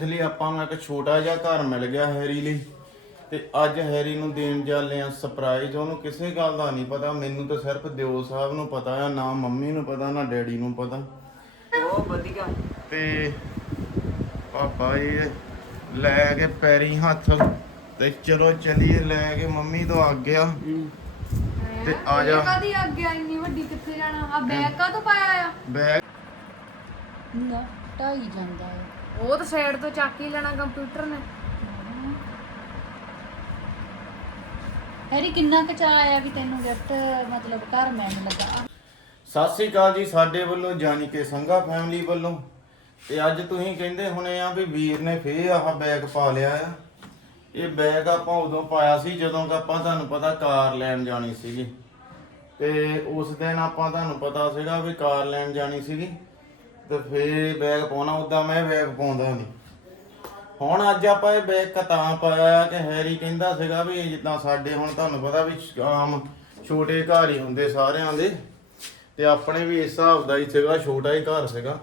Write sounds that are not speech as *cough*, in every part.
ਇਸ ਲਈ ਆਪਾਂ ਨੂੰ ਇੱਕ ਛੋਟਾ ਜਿਹਾ ਘਰ ਮਿਲ ਗਿਆ ਹੈਰੀ ਲਈ। ਤੇ ਅੱਜ ਹੈਰੀ ਨੂੰ ਦੇਣ ਚੱਲੇ ਆ ਸਰਪ੍ਰਾਈਜ਼ ਉਹਨੂੰ ਕਿਸੇ ਗੱਲ ਦਾ ਨਹੀਂ ਪਤਾ ਮੈਨੂੰ ਤਾਂ ਸਿਰਫ ਦਿਓ ਸਾਹਿਬ ਨੂੰ ਪਤਾ ਆ ਨਾ ਮੰਮੀ ਨੂੰ ਪਤਾ ਨਾ ਡੈਡੀ ਨੂੰ ਪਤਾ। ਬਹੁਤ ਵਧੀਆ। ਤੇ ਪਾਪਾ ਇਹ ਲੈ ਕੇ ਪੈਰੀ ਹੱਥ ਤੇ ਚਲੋ ਚਲੀਏ ਲੈ ਕੇ ਮੰਮੀ ਤੋਂ ਆ। ਗਿਆ ਤੇ ਆ ਜਾ। ਕਾਦੀ ਅੱਗੇ ਇੰਨੀ ਵੱਡੀ ਕਿੱਥੇ ਜਾਣਾ? ਆ ਬੈਗ ਕਾ ਤੋਂ ਪਾਇਆ ਆ? ਬੈਗ ਨਾ ਢਾਈ ਜਾਂਦਾ ਹੈ ਉਹ ਤਾਂ ਸਾਈਡ ਤੋਂ ਚੱਕ ਹੀ ਲੈਣਾ ਕੰਪਿਊਟਰ ਨੇ। ਹੈਰੀ ਕਿੰਨਾ ਕੁ ਚਾਅ ਆਇਆ ਵੀ ਤੈਨੂੰ ਗਿਫਟ ਮਤਲਬ ਘਰ ਮਿਲਣ ਲੱਗਾ ਸਤਿ ਸ੍ਰੀ ਅਕਾਲ ਜੀ ਸਾਡੇ ਵੱਲੋਂ ਜਾਨੀ ਕਿ ਸੰਘਾ ਫੈਮਿਲੀ ਵੱਲੋਂ। ਤੇ ਅੱਜ ਤੁਸੀਂ ਕਹਿੰਦੇ ਹੁਣੇ ਆ ਵੀ ਵੀਰ ਨੇ ਫੇਰ ਆਹ ਬੈਗ ਪਾ ਲਿਆ ਆ। ਇਹ ਬੈਗ ਆਪਾਂ ਉਦੋਂ ਪਾਇਆ ਸੀ ਜਦੋਂ ਕਿ ਆਪਾਂ ਤੁਹਾਨੂੰ ਪਤਾ ਕਾਰ ਲੈਣ ਜਾਣੀ ਸੀਗੀ। ਤੇ ਉਸ ਦਿਨ ਆਪਾਂ ਤੁਹਾਨੂੰ ਪਤਾ ਸੀਗਾ ਵੀ ਕਾਰ ਲੈਣ ਜਾਣੀ ਸੀਗੀ। ਤੇ ਫੇਰ ਬੈਗ ਪਾਉਣਾ ਉਦਾਂ ਮੈਂ ਬੈਗ ਪਾਉਂਦਾ ਨਹੀਂ ਹੁਣ ਅੱਜ ਆਪਾਂ ਇਹ ਬੈਗ ਕਤਾਂ ਪਾਇਆ ਕਿ ਹੈਰੀ ਕਹਿੰਦਾ ਸੀਗਾ ਵੀ ਜਿੱਦਾਂ ਸਾਡੇ, ਹੁਣ ਤੁਹਾਨੂੰ ਪਤਾ ਵੀ ਆਮ ਛੋਟੇ ਘਰ ਹੀ ਹੁੰਦੇ ਸਾਰਿਆਂ ਦੇ। ਤੇ ਆਪਣੇ ਵੀ ਇਸ ਹਿਸਾਬ ਦਾ ਹੀ ਸੀਗਾ, ਛੋਟਾ ਹੀ ਘਰ ਸੀਗਾ।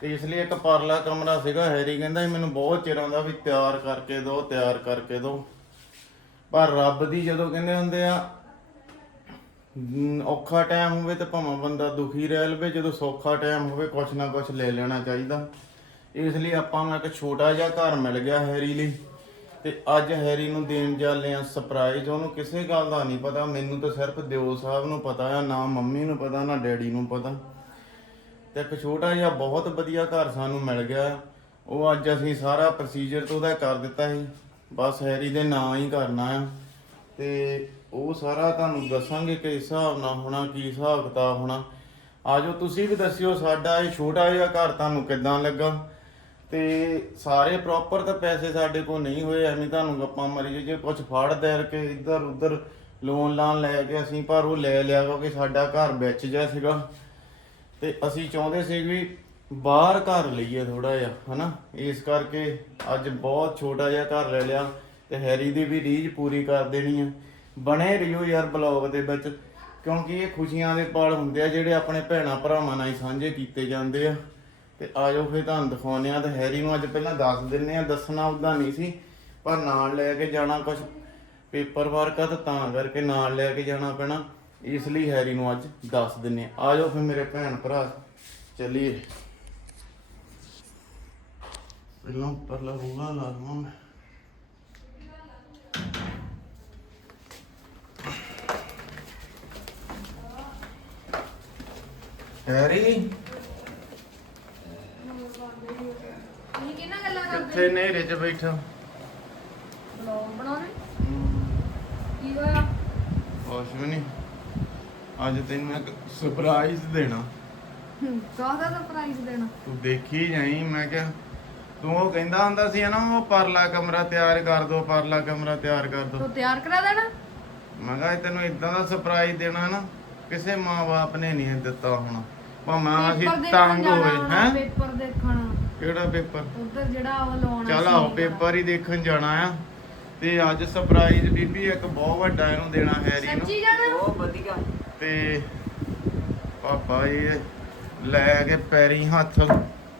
ਤੇ ਇਸ ਲਈ ਇੱਕ ਪਰਲਾ ਕਮਰਾ ਸੀਗਾ। ਹੈਰੀ ਕਹਿੰਦਾ ਸੀ, ਮੈਨੂੰ ਬਹੁਤ ਚਿਰਾਂ ਦਾ ਵੀ ਤਿਆਰ ਕਰਕੇ ਦਿਓ, ਤਿਆਰ ਕਰਕੇ ਦਿਓ। ਪਰ ਰੱਬ ਦੀ ਜਦੋਂ ਕਹਿੰਦੇ ਹੁੰਦੇ ਆ ਮ, ਔਖਾ ਟਾਈਮ ਹੋਵੇ ਤਾਂ ਭਾਵੇਂ ਬੰਦਾ ਦੁਖੀ ਰਹਿ ਲਵੇ ਜਦੋਂ ਸੌਖਾ ਟਾਈਮ ਹੋਵੇ ਕੁਛ ਨਾ ਕੁਛ ਲੈ ਲੈਣਾ ਚਾਹੀਦਾ। ਇਸ ਲਈ ਆਪਾਂ ਨੂੰ ਇੱਕ ਛੋਟਾ ਜਿਹਾ ਘਰ ਮਿਲ ਗਿਆ ਹੈਰੀ ਲਈ। ਤੇ ਅੱਜ ਹੈਰੀ ਨੂੰ ਦੇਣ ਚੱਲੇ ਆ ਸਰਪ੍ਰਾਈਜ਼ ਉਹਨੂੰ ਕਿਸੇ ਗੱਲ ਦਾ ਨਹੀਂ ਪਤਾ ਮੈਨੂੰ ਤਾਂ ਸਿਰਫ ਦਿਓ ਸਾਹਿਬ ਨੂੰ ਪਤਾ ਆ ਨਾ ਮੰਮੀ ਨੂੰ ਪਤਾ ਨਾ ਡੈਡੀ ਨੂੰ ਪਤਾ। ਤੇ ਇੱਕ ਛੋਟਾ ਜਿਹਾ ਬਹੁਤ ਵਧੀਆ ਘਰ ਸਾਨੂੰ ਮਿਲ ਗਿਆ। ਉਹ ਅੱਜ ਅਸੀਂ ਸਾਰਾ ਪ੍ਰੋਸੀਜਰ ਤੋਂ ਉਹਦਾ ਕਰ ਦਿੱਤਾ ਸੀ। ਬਸ ਹੈਰੀ ਦੇ ਨਾਂ ਹੀ ਕਰਨਾ ਆ। ਤੇ ਉਹ ਸਾਰਾ ਤੁਹਾਨੂੰ ਦੱਸਾਂਗੇ ਕਿ ਹਿਸਾਬ ਨਾਲ ਹੋਣਾ, ਕੀ ਹਿਸਾਬ ਕਿਤਾਬ ਹੋਣਾ। ਆਜੋ, ਤੁਸੀਂ ਵੀ ਦੱਸਿਓ ਸਾਡਾ ਇਹ ਛੋਟਾ ਜਿਹਾ ਘਰ ਤੁਹਾਨੂੰ ਕਿੱਦਾਂ ਲੱਗਾ। ਤੇ ਸਾਰੇ ਪ੍ਰੋਪਰ ਤਾਂ ਪੈਸੇ ਸਾਡੇ ਕੋਲ ਨਹੀਂ ਹੋਏ, ਐਵੇਂ ਤੁਹਾਨੂੰ ਗੱਪਾਂ ਮਾਰੀ ਜੇ ਕੁਝ ਫੜ ਦੇਰ ਕੇ ਇੱਧਰ ਉੱਧਰ ਲੋਨ ਲਾਨ ਲੈ ਕੇ ਅਸੀਂ, ਪਰ ਉਹ ਲੈ ਲਿਆ ਕਿਉਂਕਿ ਸਾਡਾ ਘਰ ਵਿੱਚ ਜਾ ਸੀਗਾ। ਤੇ ਅਸੀਂ ਚਾਹੁੰਦੇ ਸੀ ਵੀ ਬਾਹਰ ਘਰ ਲਈਏ ਥੋੜਾ ਜਿਹਾ, ਹਨਾ। ਇਸ ਕਰਕੇ ਅੱਜ ਬਹੁਤ ਛੋਟਾ ਜਿਹਾ ਘਰ ਲੈ ਲਿਆ ਤੇ ਹੈਰੀ ਦੀ ਵੀ ਰੀਝ ਪੂਰੀ ਕਰ ਦੇਣੀ ਆ। ਬਣੇ ਰਹੀਓ ਯਾਰ ਬਲੌਗ ਦੇ ਵਿੱਚ, ਕਿਉਂਕਿ ਇਹ ਖੁਸ਼ੀਆਂ ਦੇ ਪਲ ਹੁੰਦੇ ਆ ਜਿਹੜੇ ਆਪਣੇ ਭੈਣਾਂ ਭਰਾਵਾਂ ਨਾਲ ਹੀ ਸਾਂਝੇ ਕੀਤੇ ਜਾਂਦੇ ਆ। ਤੇ ਆਜੋ ਫਿਰ ਤੁਹਾਨੂੰ ਦਿਖਾਉਂਦੇ ਆ ਤੇ ਹੈਰੀ ਨੂੰ ਅੱਜ ਪਹਿਲਾਂ ਦੱਸ ਦਿੰਨੇ ਆ ਦੱਸਣਾ ਉਦਾਂ ਨਹੀਂ ਸੀ, ਪਰ ਨਾਲ ਲੈ ਕੇ ਜਾਣਾ ਕੁਝ ਪੇਪਰ ਵਰਕ ਆ ਤਾਂ ਕਰਕੇ ਨਾਲ ਲੈ ਕੇ ਜਾਣਾ ਪੈਣਾ। ਇਸ ਲਈ ਹੈਰੀ ਨੂੰ ਅੱਜ ਦੱਸ ਦਿੰਨੇ ਆ ਆਜੋ ਫਿਰ ਮੇਰੇ ਭੈਣ ਭਰਾ, ਚੱਲੀਏ। ਪਹਿਲਾਂ ਪਰਲਾ ਹੋਗਾ ਲਾ ਮੈਂ। ਹੈਰੀ ਇਹ ਕਿੰਨਾ ਗੱਲਾਂ ਕਰਦੇ? ਕਿੱਥੇ ਨੇਰੇ 'ਚ ਬੈਠਾ। ਬਲੌਗ ਬਣਾਉਣੇ? ਕੀ ਹੋਇਆ? ਕੁਛ ਵੀ ਨਹੀਂ। ਅੱਜ ਤੈਨੂੰ ਇੱਕ ਸਰਪ੍ਰਾਈਜ਼ ਦੇਣਾ। ਕਾਹਦਾ ਸਰਪ੍ਰਾਈਜ਼ ਦੇਣਾ? ਤੂੰ ਦੇਖੀ ਜਾਈ ਮੈਂ ਕਿਹਾ ਤੂੰ ਉਹ ਕਹਿੰਦਾ ਹੁੰਦਾ ਸੀ ਨਾ ਉਹ ਪਰਲਾ ਕਮਰਾ ਤਿਆਰ ਕਰ ਦੋ ਪਰਲਾ ਕਮਰਾ ਤਿਆਰ ਕਰ ਦੋ। ਤੂੰ ਤਿਆਰ ਕਰਾ ਦੇਣਾ? ਮੈਂ ਕਿਹਾ ਤੈਨੂੰ ਇਦਾਂ ਦਾ ਸਰਪ੍ਰਾਈਜ਼ ਦੇਣਾ ਨਾ ਕਿਸੇ ਮਾਂ-ਬਾਪ ਨੇ ਨਹੀਂ ਦਿੱਤਾ ਹੋਣਾ। ਭਾਵੇਂ ਅਸੀਂ ਪੇਪਰ ਦੇਖਣ ਤੰਗ ਜਾਣਾ ਹੋਏ ਹੈ? ਪੇਪਰ ਦੇਖਣ। ਕਿਹੜਾ ਪੇਪਰ? ਉਧਰ ਜਿਹੜਾ ਉਹ ਲਾਉਣਾ ਚੱਲ ਆਓ ਪੇਪਰ ਹੀ ਦੇਖਣ ਜਾਣਾ ਆ। ਤੇ ਅੱਜ ਸਰਪ੍ਰਾਈਜ਼ ਬੀਬੀ ਇੱਕ ਬਹੁਤ ਵੱਡਾ ਇਹਨੂੰ ਦੇਣਾ ਹੈਰੀ ਨੂੰ। ਸੱਚੀ ਜਾਣਾ? ਬਹੁਤ ਵਧੀਆ। ਤੇ ਪਾਪਾ ਇਹ ਲੈ ਕੇ ਪੈਰੀ ਹੱਥ।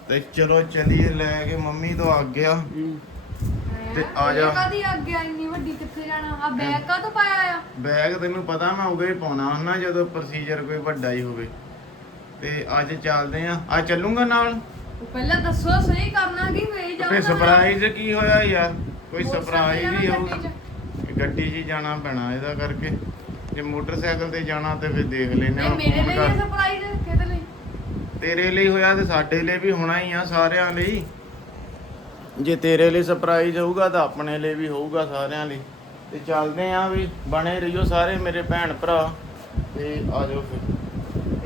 ਤੇ ਚਲੋ ਚਲੀਏ ਲੈ ਕੇ ਮੰਮੀ ਤੋਂ ਆ। ਗਿਆ ਤੇ ਆ ਜਾ। ਕਾਦੀ ਅੱਗੇ ਇੰਨੀ ਵੱਡੀ ਕਿੱਥੇ ਜਾਣਾ? ਆ ਬੈਗ ਕਾ ਤੋਂ ਪਾਇਆ ਆ? ਬੈਗ ਤੈਨੂੰ ਪਤਾ ਮੈਂ ਹੀ ਪਾਉਣਾ ਹੁੰਦਾ ਜਦੋਂ ਪ੍ਰੋਸੀਜਰ ਕੋਈ ਵੱਡਾ ਹੀ ਹੋਵੇ। ਤੇ ਅੱਜ ਚੱਲਦੇ ਆ। ਆ ਚੱਲੂਗਾ ਨਾਲ? ਤੂੰ ਪਹਿਲਾਂ ਦੱਸੋ ਸਹੀ ਕਰਨਾ ਕੀ ਜਾਣਾ ਫੇ ਸਰਪ੍ਰਾਈਜ਼ ਕੀ ਹੋਇਆ ਯਾਰ ਕੋਈ ਸਰਪ੍ਰਾਈਜ਼ ਹੀ ਹੋਊਗਾ ਗੱਡੀ 'ਚ। ਹੀ ਜਾਣਾ ਪੈਣਾ ਇਹਦਾ ਕਰਕੇ। ਜੇ ਮੋਟਰਸਾਈਕਲ ਤੇ ਜਾਣਾ ਤੇ ਫੇ ਦੇਖ ਲੈਨੇ ਨਹੀਂ ਮੇਰੇ ਲਈ ਸਰਪ੍ਰਾਈਜ਼ ਕਿਹਦੇ ਲਈ? ਤੇਰੇ ਲਈ ਹੋਇਆ ਤੇ ਸਾਡੇ ਲਈ ਵੀ ਹੋਣਾ ਹੀ ਆ ਸਾਰਿਆਂ ਲਈ। ਜੇ ਤੇਰੇ ਲਈ ਸਰਪ੍ਰਾਈਜ਼ ਹੋਊਗਾ ਤਾਂ ਆਪਣੇ ਲਈ ਵੀ ਹੋਊਗਾ ਸਾਰਿਆਂ ਲਈ। ਤੇ ਚੱਲਦੇ ਆ ਵੀ ਬਣੇ ਰਹੀਓ ਸਾਰੇ ਮੇਰੇ ਭੈਣ ਭਰਾ। ਤੇ ਆ ਜਾਓ ਫਿਰ।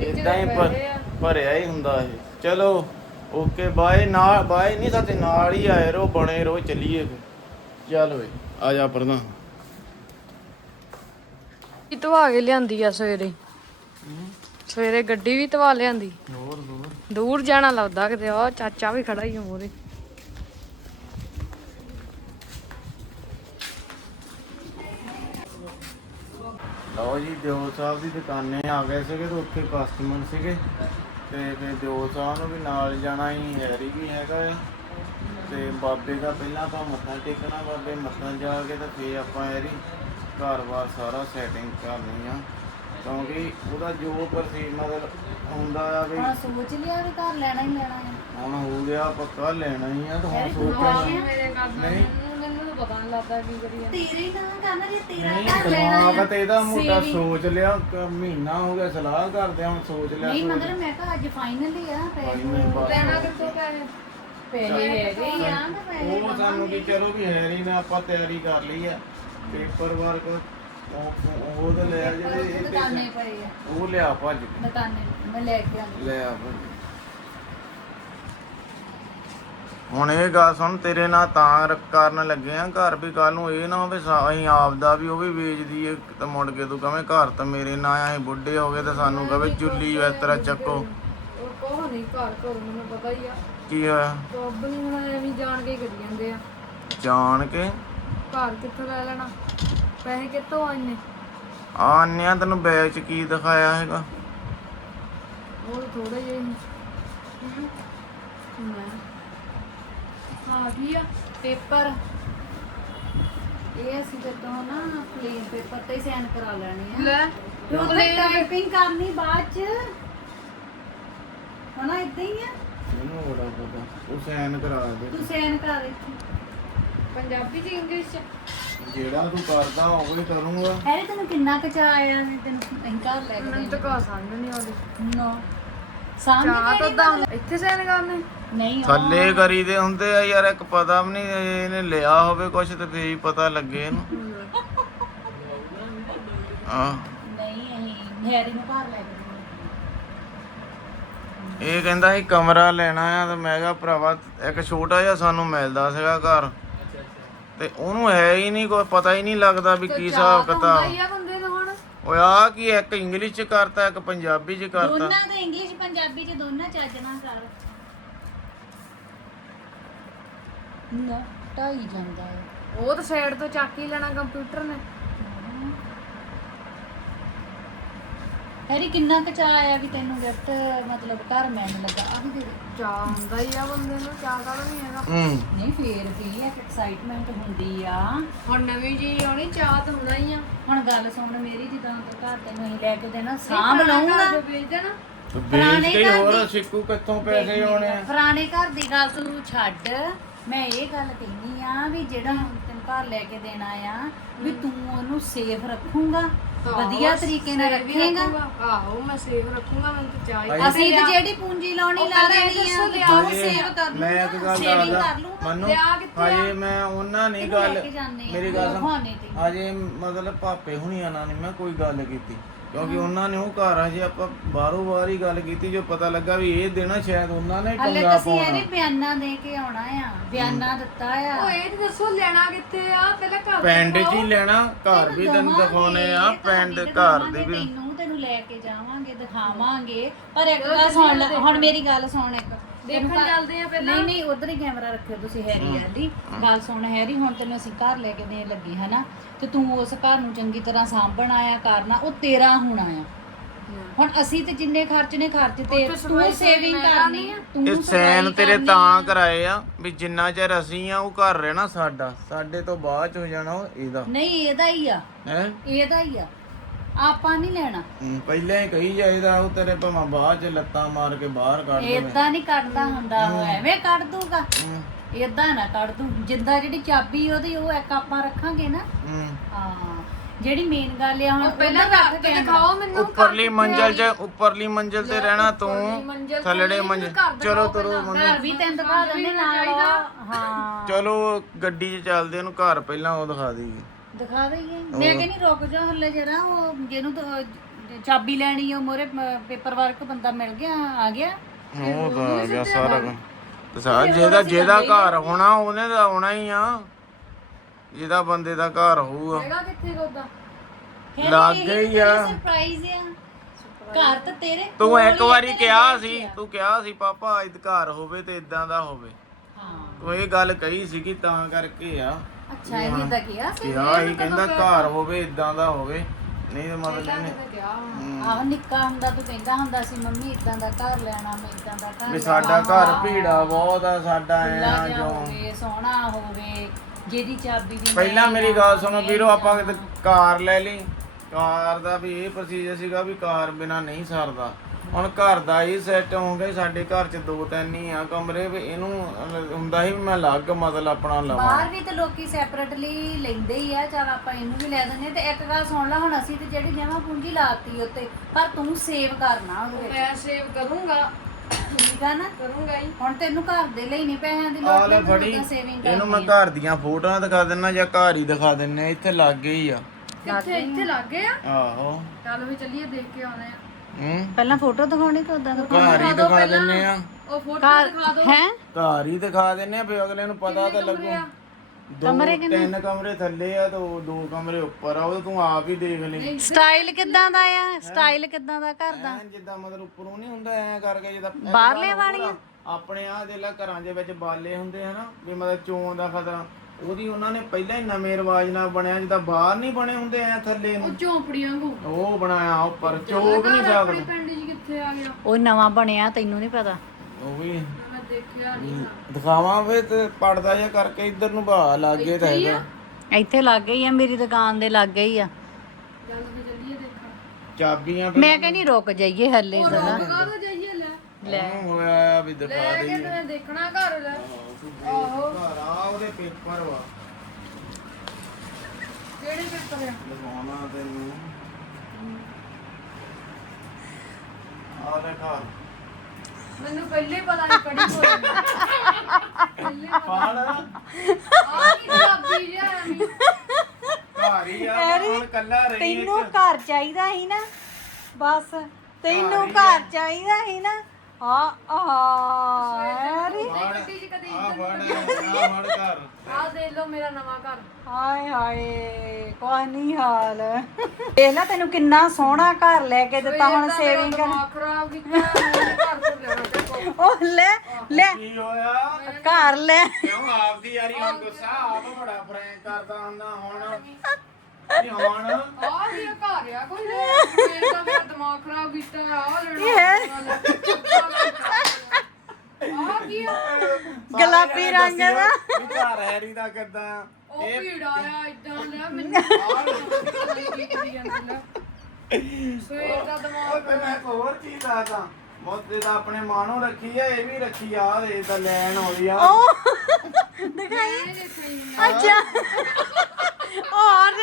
ਇਦਾਂ ਹੀ ਆ। ਭਰਿਆ ਹੀ ਹੁੰਦਾ ਇਹ। ਚਲੋ ਓਕੇ ਬਾਏ ਨਾਲ ਬਾਏ ਨਹੀਂ ਸੱਚ ਨਾਲ ਹੀ ਆਏ ਰਹੋ ਬਣੇ ਰਹੋ ਚੱਲੀਏ ਫਿਰ। ਚੱਲ ਓਏ ਆ ਜਾ ਪ੍ਰਧਾਨ। ਕੀ ਧਵਾ ਕੇ ਲਿਆਂਦੀ ਆ ਸਵੇਰੇ। ਸਵੇਰੇ ਗੱਡੀ ਵੀ ਧਵਾ ਲਿਆਂਦੀ। ਹੋਰ ਦੂਰ? ਜਾਣਾ ਲੱਗਦਾ ਕਿਤੇ ਉਹ ਚਾਚਾ ਵੀ ਖੜਾ ਹੀ ਆ ਲਓ ਜੀ ਦਿਓ ਸਾਹਿਬ ਦੀ ਦੁਕਾਨੇ ਆ ਗਏ ਸੀਗੇ ਤੇ ਉੱਥੇ ਕਸਟਮਰ ਸੀਗੇ। ਤੇ ਫਿਰ ਦਿਓ ਸਾਹਿਬ ਨੂੰ ਵੀ ਨਾਲ ਜਾਣਾ ਹੀ ਹੈਰੀ ਵੀ ਹੈਗਾ ਹੈ ਤੇ ਬਾਬੇ ਦਾ ਪਹਿਲਾਂ ਆਪਾਂ ਮੱਥਾ ਟੇਕਣਾ ਬਾਬੇ ਮੱਥਾ ਜਾ ਕੇ ਤੇ ਫੇਰ ਆਪਾਂ ਇਹਦੀ ਘਰ-ਬਾਰ ਸਾਰਾ ਸੈਟਿੰਗ ਕਰਨੀ ਆ। ਕਿਉਂਕਿ ਉਹਦਾ ਜੋ ਪ੍ਰਸੀਦ ਮਤਲਬ ਹੁੰਦਾ ਆ ਵੀ ਸੋਚ ਲਿਆ ਵੀ ਘਰ ਲੈਣਾ ਹੀ ਲੈਣਾ ਹੈ ਹੁਣ ਹੋ ਗਿਆ ਪੱਕਾ ਲੈਣਾ ਹੀ ਆ ਤਾਂ ਹੁਣ ਮੇਰੇ ਘਰ ਨਹੀਂ ਤਾਂ ਪਤਾ ਨਹੀਂ ਲੱਗਦਾ ਕੀ ਕਰੀਏ। ਤੇਰੇ ਹੀ ਨਾ ਕਰਨਾ ਜੇ ਤੇਰਾ ਨਹੀਂ ਘਰ ਲੈਣਾ ਦਿਮਾਗ ਹੈ ਤੇ ਇਹਦਾ ਮੋਟਾ ਸੇਵਿੰਗ। ਸੋਚ ਲਿਆ ਕ- ਮਹੀਨਾ ਹੋ ਗਿਆ ਸਲਾਹ ਕਰਦੇ ਹੁਣ ਸੋਚ ਲਿਆ ਨਹੀਂ ਸੋਚ- ਮਤਲਬ ਮੈਂ ਕਿਹਾ ਅੱਜ ਫਾਈਨਲ ਹੀ ਆ Final ਬਸ। ਲੈਣਾ ਕਿੱਥੋਂ ਪੈਸੇ? ਪੈਸੇ? ਹੈਗੇ ਹੀ ਆ। ਨਾ ਪੈਸੇ ਉਹ ਸਾਨੂੰ ਕੀ ਚਲੋ ਵੀ ਹੈ ਨਹੀਂ ਨਾ ਆਪਾਂ ਤਿਆਰੀ ਕਰ ਲਈ ਆ। ਪੇਪਰ ਵਰਕ ਉਹ ਉਹ ਤਾਂ ਲਿਆ ਜਿਹੜੇ ਇਹ ਦੁਕਾਨੇ ਤੇ- ਪਏ ਆ। ਉਹ ਲਿਆ ਭੱਜ ਕੇ। ਦੁਕਾਨੇ ਮੈਂ ਲੈ ਕੇ ਆਉਂਦੀ। ਲੈ ਆ ਭੱਜ ਕੇ। ਹੁਣ ਇਹ ਗੱਲ ਸੁਣ ਤੇਰੇ ਨਾਲ ਤਾਂ ਕਰਨ ਲੱਗੇ ਆ ਘਰ ਵੀ ਕੱਲ ਨੂੰ। ਇਹ ਨਾ ਹੋਵੇ ਸਾ- ਅਸੀਂ ਆਪਦਾ ਵੀ ਉਹ ਵੀ ਵੇਚ ਦਈਏ ਤੇ ਮੁੜ ਕੇ ਤੂੰ ਕਵੇਂ ਘਰ ਤਾਂ ਮੇਰੇ ਨਾਲ ਆ, ਅਸੀਂ ਬੁੱਢੇ ਹੋ ਗਏ ਤੇ ਸਾਨੂੰ ਕਵੇ ਚੁੱਲੀ ਇਸ ਤਰ੍ਹਾਂ ਚੱਕੋ। ਉਹ ਕੋਹ ਨਹੀਂ ਘਰ ਘਰ ਮੈਨੂੰ ਪਤਾ ਹੀ ਆ। ਕੀ ਹੋਇਆ? ਰੱਬ ਨਹੀਂ ਹੁਣ ਐਵੇਂ ਜਾਣ ਕੇ ਹੀ ਕਰੀ ਜਾਂਦੇ ਆ। ਜਾਣ ਕੇ? ਘਰ ਕਿੱਥੋਂ ਲੈ ਲੈਣਾ? ਪੈਸੇ ਕਿੱਥੋਂ ਆਣੇ ਆਨਿਆ ਤੈਨੂੰ ਬੈਗ ਚ ਕੀ ਦਿਖਾਇਆ ਹੈਗਾ? ਉਹ ਥੋੜੇ ਜਿਹੇ ਹੀ। ਹੂੰ ਹਾਂ ਕੀ ਆ ਪੇਪਰ। ਇਹ ਅਸੀਂ ਜਦੋਂ ਨਾ ਪਲੇਨ ਪੇਪਰ ਤੇ ਸਾਈਨ ਕਰਾ ਲੈਣੇ ਆ। ਲੈ। ਤੇ ਉਹਦੇ ਟਾਈਪਿੰਗ ਕਰਨੀ ਬਾਅਦ ਚ। ਹਨਾ ਇਦਾਂ ਹੀ ਆ। ਮੈਨੂੰ ਬੜਾ ਪਤਾ। ਉਹ ਸਾਈਨ ਕਰਾ ਦੇ। ਤੂੰ ਸਾਈਨ ਕਰ ਇੱਥੇ। ਪੰਜਾਬੀ ਚ ਇੰਗਲਿਸ਼ ਚ। ਜਿਹੜਾ ਤੂੰ ਕਰਦਾ ਉਹ ਹੀ ਕਰੂੰਗਾ। ਹੈਰੇ ਤੈਨੂੰ ਕਿੰਨਾ ਕੁ ਚਾਅ ਆਇਆ ਤੈਨੂੰ ਅਸੀਂ ਘਰ ਲੈ ਕੇ ਮੈਨੂੰ ਤਾਂ ਕਾ ਸਮਝ ਨਹੀਂ ਆਉਂਦੀ ਨੋ। ਸਾਹਮਣੇ ਚਾਹ ਤਾਂ ਉਦਾਂ ਇੱਥੇ ਸੈਨ ਕਰਨੇ? ਨਹੀਂ ਉਹ- ਥੱਲੇ ਕਰੀਦੇ ਹੁੰਦੇ ਆ ਯਾਰ ਇੱਕ ਪਤਾ ਵੀ ਨਹੀਂ ਇਹਨੇ ਲਿਆ ਹੋਵੇ ਕੁਛ ਤੇ ਫੇਰ ਹੀ ਪਤਾ ਲੱਗੇ ਇਹਨੂੰ। ਆ ਨਹੀਂ ਅਸੀਂ ਹੈਰੀ ਨੂੰ ਘਰ ਲੈ ਕੇ ਜਾਣਾ। ਇਹ ਕਹਿੰਦਾ ਸੀ ਕਮਰਾ ਲੈਣਾ ਆ ਤੇ ਮੈਂ ਕਿਹਾ ਭਰਾਵਾ ਇੱਕ ਛੋਟਾ ਜਿਹਾ ਸਾਨੂੰ ਮਿਲਦਾ ਸੀਗਾ ਘਰ। ਤੇ ਉਹਨੂੰ ਹੈ ਹੀ ਨਹੀਂ ਕੋਈ ਪਤਾ ਹੀ ਨਹੀਂ ਲੱਗਦਾ ਵੀ ਕੀ ਹਿਸਾਬ ਕਿਤਾਬ। ਓਏ ਆ ਕੀ ਇੱਕ ਇੰਗਲਿਸ਼ ਚ ਕਰਤਾ ਇੱਕ ਪੰਜਾਬੀ ਚ ਕਰਤਾ। ਦੋਨਾਂ ਦੇ ਇੰਗਲਿਸ਼ ਪੰਜਾਬੀ ਚ ਦੋਨਾਂ ਚੱਜਣਾ ਕਰ। ਨਾ ਢਾਈ ਜਾਂਦਾ ਹੈ। ਉਹ ਤਾਂ ਸਾਈਡ ਤੋਂ ਚੱਕ ਹੀ ਲੈਣਾ ਕੰਪਿਊਟਰ ਨੇ। ਹੈਰੀ ਕਿੰਨਾ ਕੁ ਚਾਅ ਆਇਆ ਕਿ ਤੈਨੂੰ ਗਿਫਟ ਮਤਲਬ ਘਰ ਮਿਲਣ ਲੱਗਾ? ਆ ਵੀ ਦੇ ਦੇ। ਚਾਹ ਹੁੰਦਾ ਹੀ ਆ ਬੰਦੇ ਨੂੰ ਚਾਹ ਦਾ ਨਹੀਂ ਹੈਗਾ। ਹੂੰ। ਨਹੀਂ ਫੇਰ ਵੀ ਇੱਕ ਐਕਸਾਈਟਮੈਂਟ ਹੁੰਦੀ ਆ। ਹੁਣ ਨਵੀਂ ਜੀ ਆਉਣੀ ਚਾਹ ਤਾਂ ਹੁੰਦਾ ਹੀ ਆ। ਹੁਣ ਗੱਲ ਸੁਣ ਮੇਰੀ ਜਿੱਦਾਂ ਤੇ ਘਰ ਤੈਨੂੰ ਅਸੀਂ ਲੈ ਕੇ ਦੇਣਾ ਸਾਂਭ ਲਊਂਗਾ। ਵੇਚ ਦੇਣਾ। ਪੁਰਾਣੇ ਕੇ ਘਰ ਹੋਰ ਦੀ- ਸਿੱਕੂ ਕਿੱਥੋਂ ਪੈਸੇ ਆਉਣੇ ਆ? ਪੁਰਾਣੇ ਘਰ ਦੀ ਗੱਲ ਤੂੰ ਛੱਡ। ਮੈਂ ਇਹ ਗੱਲ ਕਹਿੰਦੀ ਆ ਵੀ ਜਿਹੜਾ ਹੁਣ ਤੈਨੂੰ ਘਰ ਲੈ ਕੇ ਦੇਣਾ ਆ ਵੀ ਤੂੰ ਉਹਨੂੰ ਸੇਫ ਰੱਖੂਗਾ। ਵਧੀਆ ਤਰੀਕੇ ਨਾਲ ਰੱਖੇਗਾ। ਆਹੋ ਮੈਂ ਸੇਵ ਰੱਖੂੰਗਾ ਮੈਨੂੰ ਤਾਂ ਚਾਹ ਹੀ ਭਾਈ- ਅਸੀਂ ਤੇ ਜਿਹੜੀ ਪੂੰਜੀ ਲਾਉਣੀ ਲਾ ਦੇਣੀ ਆ। ਤੇ ਤੂੰ ਹਜੇ ਸੇਵ ਕਰ ਮੈਂ ਇੱਕ ਗੱਲ ਸੇਵਿੰਗ ਦੱਸਦਾ। ਕਰ ਲੂੰਗਾ ਮੰਨੂ ਹਜੇ ਮੈਂ ਉਹਨਾਂ ਨਹੀਂ ਗੱਲ ਮੇਰੀ ਗੱਲ। ਹਜੇ ਮਤਲਬ ਪਾਪੇ ਹੁਣੀ ਨਾਲ ਨਹੀਂ ਮੈਂ ਕੋਈ ਗੱਲ ਕੀਤੀ। ਕਿਉਂਕਿ ਉਹਨਾਂ ਨੇ ਉਹ ਘਰ ਹਜੇ ਆਪਾਂ ਬਾਹਰੋਂ ਬਾਹਰ ਹੀ ਗੱਲ ਕੀਤੀ ਜੋ ਪਤਾ ਲੱਗਾ ਵੀ ਇਹ ਦੇਣਾ ਸ਼ਾਇਦ ਉਹਨਾਂ ਨੇ ਹਲੇ ਪੰਗਾ ਤੁਸੀਂ ਪਾਉਣਾ। ਇਹਦੇ ਬਿਆਨਾ ਦੇ ਕੇ ਆਉਣਾ ਆ ਬਿਆਨਾ ਦਿੱਤਾ ਆ। ਉਹ ਇਹ ਤਾਂ ਦੱਸੋ ਲੈਣਾ ਕਿੱਥੇ ਆ? ਪਹਿਲਾਂ ਘਰ ਪਿੰਡ 'ਚ ਹੀ ਲੈਣਾ ਘਰ ਵੀ ਤੈਨੂੰ ਦਿਖਾਉਣੇ ਆ ਪਿੰਡ ਘਰ ਦੇ ਵੀ। ਤੈਨੂੰ ਤੈਨੂੰ ਲੈ ਕੇ ਜਾਵਾਂਗੇ ਦਿਖਾਵਾਂਗੇ। ਪਰ ਇੱਕ ਗੱਲ ਸੁਣ ਲੈ ਹੁਣ ਮੇਰੀ ਗੱਲ ਸੁਣ ਇੱਕ। ਦੇਖਣ ਚੱਲਦੇ ਆ ਪਹਿਲਾਂ। ਨਹੀਂ ਨਹੀਂ ਉਧਰ ਹੀ ਕੈਮਰਾ ਰੱਖਿਓ ਤੁਸੀਂ ਹੈਰੀ ਵਾਲੀ ਗੱਲ ਸੁਣ ਹੈਰੀ ਹੁਣ ਤੈਨੂੰ ਅਸੀਂ ਘਰ ਲੈ ਕੇ ਦੇਣ ਲੱਗੇ ਹਨਾ? ਤੇ ਤੂੰ ਉਸ ਘਰ ਨੂੰ ਚੰਗੀ ਤਰ੍ਹਾਂ ਸਾਂਭਣਾ ਆ ਕਰਨਾ ਉਹ ਤੇਰਾ ਹੋਣਾ ਆ ਹੁਣ ਅਸੀਂ ਤੇ ਜਿੰਨੇ ਖਰਚਨੇ ਖਰਚ ਤੇ ਤੂੰ ਸੇਵਿੰਗ ਕਰਨੀ ਆ। ਤੂੰ ਇਹ ਸੈਨ ਤੇਰੇ ਤਾਂ ਕਰਾਏ ਆ ਵੀ ਜਿੰਨਾ ਚਿਰ ਅਸੀਂ ਆ ਉਹ ਘਰ ਰਹਿਣਾ ਸਾਡਾ। ਸਾਡੇ ਤੋਂ ਬਾਅਦ ਚ ਹੋ ਜਾਣਾ ਉਹ ਇਹਦਾ। ਨਹੀਂ ਇਹਦਾ ਹੀ ਆ। ਹੈ? ਇਹਦਾ ਹੀ ਆ। ਆਪਾਂ ਨਹੀਂ ਲੈਣਾ। ਪਹਿਲਾਂ ਹੀ ਕਹੀ ਜਾਈਦਾ ਉਹ ਤੇਰੇ ਭਾਵੇਂ ਬਾਅਦ ਚ ਲੱਤਾਂ ਮਾਰ ਕੇ ਬਾਹਰ ਕੱਢ ਦੇਵੇ। ਏਦਾਂ ਨਹੀਂ ਕੱਢਦਾ ਹੁੰਦਾ ਉਹ ਐਵੇਂ ਕੱਢ ਦੂਗਾ ਹੂੰ, ਏਦਾਂ ਨਾ ਕੱਢ ਦੂ ਜਿੱਦਾਂ ਜਿਹੜੀ ਚਾਬੀ ਉਹਦੀ ਉਹ ਇੱਕ ਆਪਾਂ ਰੱਖਾਂਗੇ ਨਾ। ਹੂੰ। ਹਾਂ ਜਿਹੜੀ ਮੇਨ ਗੱਲ ਆ ਹੁਣ ਪਹਿਲਾਂ ਰੱਖ ਕੇ ਦਿਖਾਓ ਮੈਨੂੰ ਉੱਪਰਲੀ ਮੰਜ਼ਲ 'ਚ ਉੱਪਰਲੀ ਮੰਜ਼ਲ ਤੇ ਰਹਿਣਾ ਤੂੰ। ਮੰਜ਼ਿਲ ਥੱਲੜੇ ਮੰਜ਼ਲ। ਚਲੋ ਤੁਰੋ ਮੰਨੂ ਘਰ ਵੀ ਤੈਨੂੰ ਦਿਖਾ ਦਿੰਦੇ ਨਾਲ ਹਾਂ। ਚਲੋ ਗੱਡੀ 'ਚ ਚੱਲਦੇ ਉਹਨੂੰ ਘਰ ਪਹਿਲਾਂ ਉਹ ਦਿਖਾ ਦੇਈਏ। ਦਿਖਾ ਦਈਏ। ਮੈਂ ਕਹਿੰਦੀ ਰੁਕ ਜਾ ਹੱਲੇ ਜਰਾ ਉਹ ਜਿਹਨੂੰ ਤਾਂ ਚਾਬੀ ਲੈਣੀ ਉਹ ਮੋਰੇ ਪੇਪਰ ਵਰਕ ਬੰਦਾ ਮਿਲ ਗਿਆ ਆ ਗਿਆ। ਉਹ ਤਾਂ ਆ ਗਿਆ ਸਾਰਾ ਕੁਝ ਤੇ ਸਾਰਾ ਜਿਹਦਾ ਜਿਹਦਾ ਘਰ ਹੋਣਾ ਉਹਨੇ ਦਾ ਆਉਣਾ ਹੀ ਆ। ਜਿਹਦਾ ਬੰਦੇ ਦਾ ਘਰ ਹੋਊਗਾ। ਹੈਗਾ ਕਿੱਥੇ ਕੋਦਾ ਲੱਗ ਗਈ ਆ। ਸਰਪ੍ਰਾਈਜ਼ ਆ। ਘਰ ਤਾਂ ਤੇਰੇ ਤੂੰ ਇੱਕ ਵਾਰੀ ਕਿਹਾ ਸੀ। ਤੂੰ ਕਿਹਾ ਸੀ ਪਾਪਾ ਇਦ ਘਰ ਹੋਵੇ ਤੇ ਇਦਾਂ ਦਾ ਹੋਵੇ। ਹਾਂ। ਤੂੰ ਇਹ ਗੱਲ ਕਹੀ ਸੀ ਕਿ ਤਾਂ ਕਰਕੇ ਆ। ਅੱਛਾ ਇਹ ਤਾਂ ਕਿਹਾ ਸੀ ਕਿਹਾ ਹੀ ਕਹਿੰਦਾ ਘਰ ਹੋਵੇ ਇਦਾਂ ਦਾ ਹੋਵੇ। ਨਹੀਂ ਤਾਂ ਮਤਲਬ ਇਹਨੇ ਆਹ ਨਿੱਕਾ ਹੁੰਦਾ ਤੂੰ ਕਹਿੰਦਾ ਹੁੰਦਾ ਸੀ ਮੰਮੀ ਇਦਾਂ ਦਾ ਘਰ ਲੈਣਾ ਮੈਂ ਇਦਾਂ ਦਾ ਘਰ ਵੀ ਸਾਡਾ ਘਰ ਭੀੜਾ ਬਹੁਤ ਆ ਸਾਡਾ ਐ ਜੋ। ਹੋਵੇ ਸੋਹਣਾ ਹੋਵੇ ਜਿਹਦੀ ਚਾਬੀ ਵੀ ਪਹਿਲਾਂ ਮੇਰੀ ਗੱਲ ਸੁਣੋ। ਵੀਰੋ ਆਪਾਂ ਕਿਤੇ ਕਾਰ ਲੈ ਲਈ। ਕਾਰ ਦਾ ਵੀ ਇਹ ਪ੍ਰੋਸੀਜਰ ਸੀਗਾ ਵੀ ਕਾਰ ਬਿਨਾ ਨਹੀਂ ਸਰਦਾ। ਹੁਣ ਘਰ ਦਾ ਇਹ ਸੈੱਟ ਹੋ ਗਿਆ ਸਾਡੇ ਘਰ ਚ ਦੋ ਤਿੰਨ ਹੀ ਆ ਕਮਰੇ ਵੀ ਇਹਨੂੰ ਹੁੰਦਾ ਵੀ ਮੈਂ ਅਲੱਗ ਮਤਲਬ ਆਪਣਾ ਲਵਾਂ। ਬਾਹਰ ਵੀ ਤੇ ਲੋਕੀ ਸੈਪਰੇਟਲੀ ਲੈਂਦੇ ਹੀ ਆ ਚਲ ਆਪਾਂ ਇਹਨੂੰ ਵੀ ਲੈ ਦਿੰਦੇ ਆ ਤੇ ਇੱਕ ਗੱਲ ਸੁਣ ਲੈ ਹੁਣ ਅਸੀਂ ਤੇ ਜਿਹੜੀ ਜਮਾ ਪੂੰਜੀ ਲਾਤੀ ਉੱਤੇ ਪਰ ਤੂੰ ਸੇਵ ਕਰਨਾ ਉਹਦੇ ਵਿੱਚ। ਮੈਂ ਸੇਵ ਕਰੂੰਗਾ। ਠੀਕ ਆ ਨਾ? ਕਰੂੰਗਾ ਹੀ ਹੁਣ ਤੈਨੂੰ ਘਰ ਦੇ ਲਈ ਨਹੀਂ ਪੈਸਿਆਂ ਦੀ ਆ ਲੋੜ ਲੈ ਤੈਨੂੰ ਫੜੀ ਸੇਵਿੰਗ ਇਹਨੂੰ ਮੈਂ ਘਰ ਦੀਆਂ ਫੋਟੋਆਂ ਦਿਖਾ ਦਿੰਨਾ ਜਾਂ ਘਰ ਹੀ ਦਿਖਾ ਦਿੰਨੇ ਇੱਥੇ ਲੱਗੇ ਹੀ ਆ। ਕਿੱਥੇ? ਇੱਥੇ ਲੱਗ ਗਏ ਆ? ਆਹੋ। ਚੱਲ ਵੀ ਚੱਲੀਏ ਦੇਖ ਕੇ ਆਉਣੇ ਆ। ਹੂੰ ਪਹਿਲਾਂ ਫੋਟੋ ਦਿਖਾਉਣੀ ਕਿ ਉਦਾਂ ਘਰ ਹੀ ਦਿਖਾ ਦਿੰਨੇ ਆ। ਉਹ ਫੋਟੋ ਦਿਖਾ ਦਿਓ ਹੈ? ਘਰ ਹੀ ਦਿਖਾ ਦਿੰਨੇ ਆ ਫਿਰ ਅਗਲੇ ਨੂੰ ਪਤਾ ਤਾਂ ਲੱਗੂ। ਦੋ ਤਿੰਨ ਕਮਰੇ ਥੱਲੇ ਆ ਤੇ ਉਹ ਦੋ ਕਮਰੇ ਉੱਪਰ ਆ ਉਹ ਤੂੰ ਆਪ ਹੀ ਦੇਖ ਲਈ ਸਟਾਈਲ ਕਿੱਦਾਂ ਦਾ ਆ? ਸਟਾਈਲ ਕਿੱਦਾਂ ਦਾ ਘਰ ਦਾ? ਜਿੱਦਾਂ ਮਤਲਬ ਉੱਪਰੋਂ ਨਹੀਂ ਹੁੰਦਾ ਐ ਕਰਕੇ ਜਿੱਦਾਂ ਬਾਹਰਲੇ ਵਾਲੀਆਂ? ਆਪਣੇ ਆ ਦੇ ਲਾ ਘਰਾਂ ਦੇ ਵਿੱਚ ਬਾਲੇ ਹੁੰਦੇ ਹਨਾ ਵੀ ਮਤਲਬ ਚੋਂ ਦਾ ਖਤਰਾ। ਉਹਦੀ ਉਹਨਾਂ ਨੇ ਪਹਿਲਾਂ ਹੀ ਨਵੇਂ ਰਿਵਾਜ ਨਾਲ ਬਣਿਆ ਜਿੱਦਾਂ ਬਾਹਰ ਨਹੀਂ ਬਣੇ ਹੁੰਦੇ ਐ ਥੱਲੇ ਨੂੰ। ਝੌਂਪੜੀਆਂ ਵਾਂਗੂ। ਉਹ ਬਣਾਇਆ ਉੱਪਰ ਚੋਕ ਨਹੀਂ ਸਕਦੇ ਪਿੰਡ ਜੀ ਕਿੱਥੇ ਆ ਗਿਆ? ਉਹ ਨਵਾਂ ਬਣਿਆ ਤੈਨੂੰ ਨਹੀਂ ਪਤਾ? ਉਹ ਵੀ ਮੈਂ ਦੇਖਿਆ ਨਹੀਂ ਦਿਖਾਵਾਂ ਵੇ ਤੇ ਪੜਦਾ ਜਿਹਾ ਕਰਕੇ ਇੱਧਰ ਨੂੰ ਬਹਾ ਲੱਗੇ ਤਾਂ ਹੈਗਾ ਇੱਥੇ ਲੱਗ ਗਈ ਆ ਮੇਰੀ ਦੁਕਾਨ ਦੇ ਲੱਗ ਗਈ ਆ। ਚੱਲ ਵੀ ਚੱਲੀਏ ਦੇਖਾਂ। ਚਾਬੀਆਂ ਮੈਂ ਕਹਿੰਦੀ ਰੁਕ ਜਾਈਏ ਹੱਲੇ ਜ਼ਰਾ ਕਾਹਦਾ ਜਾਈਏ ਲੈ। ਲੈ ਹੋਇਆ ਵੀ ਦਿਖਾ ਲੈ ਦੇ ਕੇ ਤੇ ਦੇਖਣਾ ਘਰ। ਲੈ ਆਹੋ। ਘਰ ਆ ਉਹਦੇ ਪੇਪਰ ਵਾ। ਕਿਹੜੇ ਪੇਪਰ ਆ? ਲਗਾਉਣਾ ਤੈਨੂੰ। ਆ ਲੈ ਘਰ। ਮੈਨੂੰ ਪਹਿਲੇ ਹੀ ਪਤਾ ਨਹੀਂ ਕੜੀ ਹੋਈ ਪਹਿਲੇ ਪਾੜ ਆ ਕੀ ਚਾਬੀ ਜਿਹਾ ਐਵੇਂ ਘਰ ਹੀ ਆ ਹੁਣ ਕੱਲਾ ਰਹੀ ਤੈਨੂੰ ਘਰ ਚਾਹੀਦਾ ਸੀ ਨਾ। ਬਸ ਤੈਨੂੰ ਘਰ ਚਾਹੀਦਾ ਸੀ ਨਾ। ਆ ਆ ਗੱਡੀ ਚ ਕਦੀ ਆ ਫੜ ਆ ਫੜ ਘਰ। ਆ ਦੇ ਲਓ ਮੇਰਾ ਨਵਾਂ ਘਰ। ਹਾਏ ਹਾਏ ਕੋਈ ਨਹੀਂ ਹਾਲ। ਦੇਖ ਲੈ ਤੈਨੂੰ ਕਿੰਨਾ ਸੋਹਣਾ ਘਰ ਲੈ ਕੇ ਦਿੱਤਾ ਹੁਣ ਸੇਵਿੰਗ ਕਰ ਖਰਾਬ ਕੀਤਾ ਮੇਰੇ ਘਰ ਤੋਂ ਲੈਣਾ ਤੇ ਉਹ ਲੈ ਲੈ। ਕੀ ਹੋਇਆ? ਘਰ ਲੈ। ਕਿਉਂ ਆਪਦੀ ਯਾਰੀ ਹੁਣ ਗੁੱਸਾ? ਆਪ ਬੜਾ ਫਰੈਂਕ ਕਰਦਾ ਹੁੰਦਾ ਹੁਣ। ਨਹੀਂ ਹੁਣ ਵੀ ਇਹ ਘਰ ਆ ਕੋਈ ਮੇਰੇ ਤਾਂ ਮੇਰਾ ਦਿਮਾਗ ਖਰਾਬ ਕੀਤਾ ਆ ਲੈਣਾ ਆ ਕੀ ਆ? ਗੁਲਾਬੀ ਰੰਗ ਦਾ। ਵੀ ਘਰ ਹੈਰੀ ਦਾ ਕਿੱਦਾਂ? ਉਹ ਭੀੜ ਆਇਆ ਇਦਾਂ ਲਿਆ ਮੈਨੂੰ ਆ ਕੀ ਕਰੀ ਜਾਂਦਾ ਸਵੇਰ ਦਾ ਦਿਮਾਗ ਤੇ ਮੈਂ ਇੱਕ ਹੋਰ ਚੀਜ਼ ਦੱਸਦਾ। ਮੋਤੇ ਦਾ ਆਪਣੇ ਮਾਣੋ ਰੱਖੀ ਆ ਇਹ ਵੀ ਰੱਖੀ ਆ ਇਹ ਤਾਂ ਲੈਣ ਹੋਈ ਆ। ਦਿਖਾਈ। ਅੱਛਾ।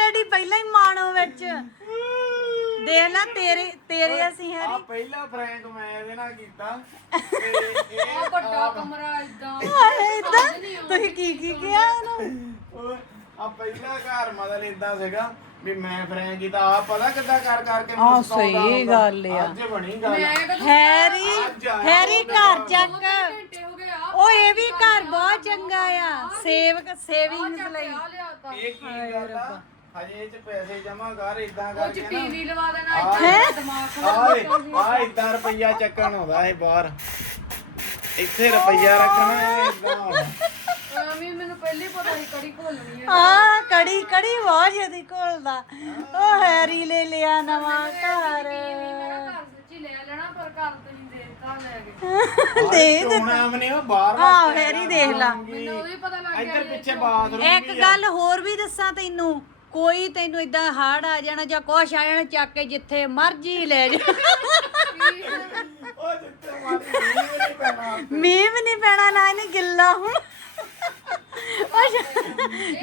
ਆਲਰੇਡੀ ਪਹਿਲਾਂ ਹੀ ਮਾਣੋ ਵਿੱਚ। ਦੇਖ ਲੈ ਤੇਰੇ ਤੇਰੇ ਅਸੀਂ ਹੈ ਆ ਪਹਿਲਾ ਫਰੈਂਕ ਮੈਂ ਇਹਦੇ ਨਾਲ ਕੀਤਾ। ਤੇ ਇਹ ਵੱਡਾ ਕਮਰਾ ਇਦਾਂ ਇਦਾਂ ਤੁਸੀਂ ਕੀ ਕੀ ਕਿਹਾ ਇਹਨੂੰ? ਆ ਪਹਿਲਾ ਘਰ ਮਤਲਬ ਇਦਾਂ ਸੀਗਾ ਵੀ ਮੈਂ ਫਰੈਂਕ ਕੀਤਾ। ਆ ਪਤਾ ਕਿੱਦਾਂ ਕਰ ਕਰਕੇ ਆਹ, ਮੁਸਕਾਉਂਦਾ ਸਹੀ। ਗੱਲ ਆ। ਅੱਜ ਬਣੀ ਗੱਲ। ਹੈਰੀ ਹੈਰੀ ਘਰ। ਚੱਕ। ਉਹ ਇਹ ਵੀ ਘਰ ਬਹੁਤ ਚੰਗਾ ਆ। ਸੇਵ ਸੇਵਿੰਗਸ ਲਈ। ਇਹ ਕੀ ਗੱਲ ਆ? ਹਜੇ ਇਹ ਚ ਪੈਸੇ ਜਮਾ ਕਰ ਇਦਾਂ ਉਹ ਚ ਕਰਕੇ ਨਾ। ਟੀਵੀ ਲਵਾ ਦੇਣਾ ਇੱਥੇ ਦਿਮਾਗ ਖਰਾਬ ਆ ਆ ਇਦਾਂ ਰੁਪਈਆ ਚੱਕਣ ਆਉਂਦਾ ਇਹ ਬਾਹਰ। ਇੱਥੇ ਰੁਪਈਆ ਰੱਖਣਾ ਇਹ ਇਦਾਂ ਐਵੇਂ ਮੈਨੂੰ ਪਹਿਲੇ ਹੀ ਪਤਾ ਸੀ ਕੜੀ ਘੋਲਣੀ ਆ ਆ ਕੜੀ ਕੜੀ ਬਹੁਤ ਜਦੀ ਘੋਲਦਾ। ਉਹ ਹੈਰੀ ਲੈ ਲਿਆ ਨਵਾਂ ਘਰ। ਮੇਰਾ ਘਰ ਸੱਚੀ ਲੈ ਲੈਣਾ ਪਰ ਘਰ ਤੁਸੀਂ ਦੇਤਾ ਲੈ ਗਏ ਦੇ ਸੋਨਾ ਮਨੇ ਉਹ ਬਾਹਰ ਆ ਹੈਰੀ ਦੇਖ ਲਾ। ਮੈਨੂੰ ਉਹੀ ਪਤਾ ਲੱਗ ਗਿਆ ਇੱਧਰ ਪਿੱਛੇ ਬਾਥਰੂਮ ਇੱਕ ਗੱਲ ਹੋਰ ਵੀ ਦੱਸਾਂ ਤੈਨੂੰ। ਕੋਈ ਤੈਨੂੰ ਇਦਾਂ ਹਾੜ ਆ ਜਾਣਾ ਜਾਂ ਕੁਛ ਆ ਜਾਣਾ ਚੱਕ ਕੇ ਜਿੱਥੇ ਮਰਜ਼ੀ ਲੈ ਜਾ। ਉਹ ਜਿੱਥੇ ਮਾਰੀ ਨਹੀਂ ਪੈਣਾ ਮੀਂਹ ਵੀ ਨਹੀਂ ਪੈਣਾ ਨਾ ਇਹਨੇ ਗਿੱਲਾ ਹੁਣ।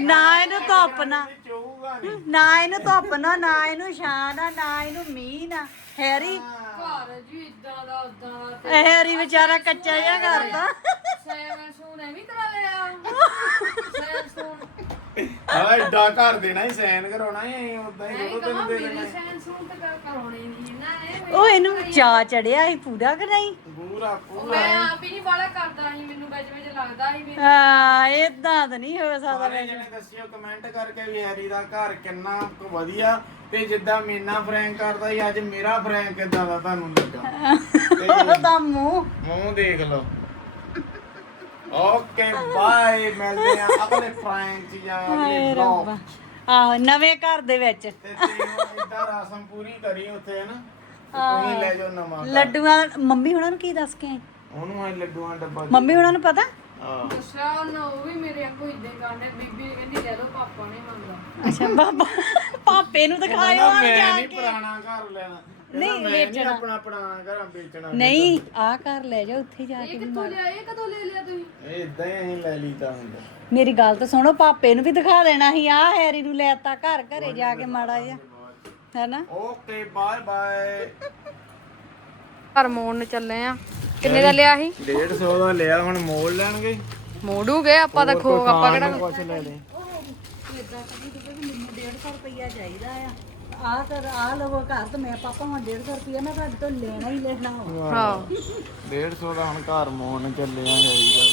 ਨਾ ਇਹਨੂੰ ਧੁੱਪ ਨਾ। ਚੋਊਗਾ ਨਹੀਂ ਨਾ ਇਹਨੂੰ ਧੁੱਪ ਨਾ ਨਾ ਇਹਨੂੰ ਛਾਂ ਨਾ ਨਾ ਇਹਨੂੰ ਮੀਂਹ ਨਾ। ਹੈਰੀ ਘਰ ਜੀ ਇਦਾਂ ਦਾ ਉਦਾਂ ਦਾ ਹੈਰੀ ਵਿਚਾਰਾ ਕੱਚਾ ਜਿਹਾ ਕਰਦਾ। ਸੈਵਨ ਸੂਨ ਐਵੇਂ ਕਰਾ ਲਿਆ। ਆ ਏਡਾ ਘਰ ਦੇਣਾ ਹੀ ਸਾਈਨ ਕਰਾਉਣਾ ਹੀ ਉਦਾਂ ਹੀ ਤੈਨੂੰ ਕਹਾਂ ਦੇ ਮੇਰੇ ਦੇਣਾ ਸੂਨ ਤੇ ਕਰ ਕਰਾਉਣੇ ਨਹੀਂ ਨਾ ਇਹ ਉਹ ਇਹਨੂੰ ਚਾ ਚੜਿਆ ਸੀ ਪੂਰਾ ਕਿ ਨਹੀਂ? ਪੂਰਾ ਪੂਰਾ। ਮੈਂ ਆਪ ਹੀ ਨਹੀਂ ਬਾਲਾ ਕਰਦਾ ਸੀ ਮੈਨੂੰ ਵਿੱਚ ਵਿੱਚ ਲੱਗਦਾ ਸੀ ਵੀ ਆ ਇਦਾਂ ਤਾਂ ਨਹੀਂ ਹੋ ਸਕਦਾ ਸਾਰੇ ਜਣੇ ਦੱਸਿਓ ਕਮੈਂਟ ਕਰਕੇ ਵੀ ਹੈਰੀ ਦਾ ਘਰ ਕਿੰਨਾ ਕੁ ਵਧੀਆ ਤੇ ਜਿੱਦਾਂ ਮੀਨਾ ਫਰੈਂਕ ਕਰਦਾ ਸੀ ਅੱਜ ਮੇਰਾ ਫਰੈਂਕ ਕਿੱਦਾਂ ਦਾ ਤੁਹਾਨੂੰ ਲੱਗਾ। *laughs* ਤੇ ਉਹਦਾ ਮੂੰਹ ਮੂੰਹ ਦੇਖ ਲਓ। ਓਕੇ ਬਾਏ ਮਿਲਦੇ ਆ ਅਗਲੇ ਫਰੈਂਕ ਚ ਜਾਂ ਅਗਲੇ ਹਾਏ ਵਲੌਗ ਰੱਬਾ ਆਹੋ ਨਵੇਂ ਘਰ ਦੇ ਵਿੱਚ। ਤੇ ਤੈਨੂੰ ਇਦਾਂ ਰਸਮ ਪੂਰੀ ਕਰੀ ਉੱਥੇ ਹੈ ਨਾ ਤੇ ਤੁਸੀਂ ਲੈ ਜਾਓ ਨਵਾਂ ਘਰ। ਲੱਡੂਆਂ ਮੰਮੀ ਹੁਣਾਂ ਨੂੰ ਕੀ ਦੱਸ ਕੇ ਆਈ ਉਹਨੂੰ ਐ ਲੱਡੂਆਂ ਦਾ ਡੱਬਾ ਦੇ- ਮੰਮੀ ਹੁਣਾਂ ਨੂੰ ਪਤਾ? ਹਾਂ। ਉਹ ਵੀ ਮੇਰੇ ਅੱਗੋਂ ਇਦਾਂ ਕਰਨੇ ਬੀਬੀ ਕਹਿੰਦੀ ਲੈ ਦੋ ਪਾਪਾ ਨੇ ਮੰਗਦਾ। ਅੱਛਾ ਬਾਬਾ ਪਾਪੇ ਨੂੰ ਦਿਖਾਇਓ ਮੈਂ ਨਹੀਂ ਪੁਰਾਣਾ ਘਰ ਲੈਣਾ। ਨਹੀਂ, ਨਹੀਂ ਮੈਂ ਨਹੀਂ ਵੇਚਣਾ। ਆਪਣਾ ਪੁਰਾਣਾ ਘਰ ਵੇਚਣਾ ਨਹੀਂ ਆ ਘਰ ਲੈ ਜਾ ਉੱਥੇ ਜਾ ਇਹ ਕੇ ਕਿੱਥੋਂ ਲਿਆ ਇਹ ਕਦੋਂ ਲੈ ਲਿਆ ਤੁਸੀਂ? ਇਹ ਇਦਾਂ ਹੀ ਅਸੀਂ ਲੈ ਲਈਦਾ ਹੁੰਦਾ। ਮੇਰੀ ਗੱਲ ਤਾਂ ਸੁਣੋ ਪਾਪੇ ਨੂੰ ਵੀ ਦਿਖਾ ਦੇਣਾ ਸੀ ਆ ਹੈਰੀ ਨੂੰ ਲੈਤਾ ਘਰ ਘਰੇ ਜਾ ਕੇ ਮਾੜਾ ਜਿਹਾ। ਹੈਨਾ? Okay bye bye. ਘਰ ਮੋੜ ਨੂੰ ਚੱਲੇ ਆ। ਕਿੰਨੇ ਦਾ ਲਿਆ ਸੀ? 150 ਦਾ ਲਿਆ ਹੁਣ ਮੋੜ ਲੈਣਗੇ। ਮੋੜੂਗੇ ਆਪਾਂ ਤਾਂ ਖੋ ਆਪਾਂ ਕਿਹੜਾ ਕੁਛ ਲੈ ਲੈ ਇਦਾਂ ਕਦੀ ਕਿਤੇ ਵੀ ਮੈਨੂੰ 150 ਰੁਪਈਆ ਚਾਹੀਦਾ ਆ। ਆ ਕਰ ਆ ਲਵੋ ਘਰ ਤੇ ਮੈਂ ਪਾਪਾ ਹੁਣ 150 ਰੁਪਈਆ ਮੈਂ ਤੁਹਾਡੇ ਤੋਂ ਲੈਣਾ ਹੀ ਲੈਣਾ। ਹਾਂ 150 ਦਾ ਹੁਣ ਘਰ ਮੋੜਨ ਚੱਲੇ ਆ ਹੈਰੀ ਦਾ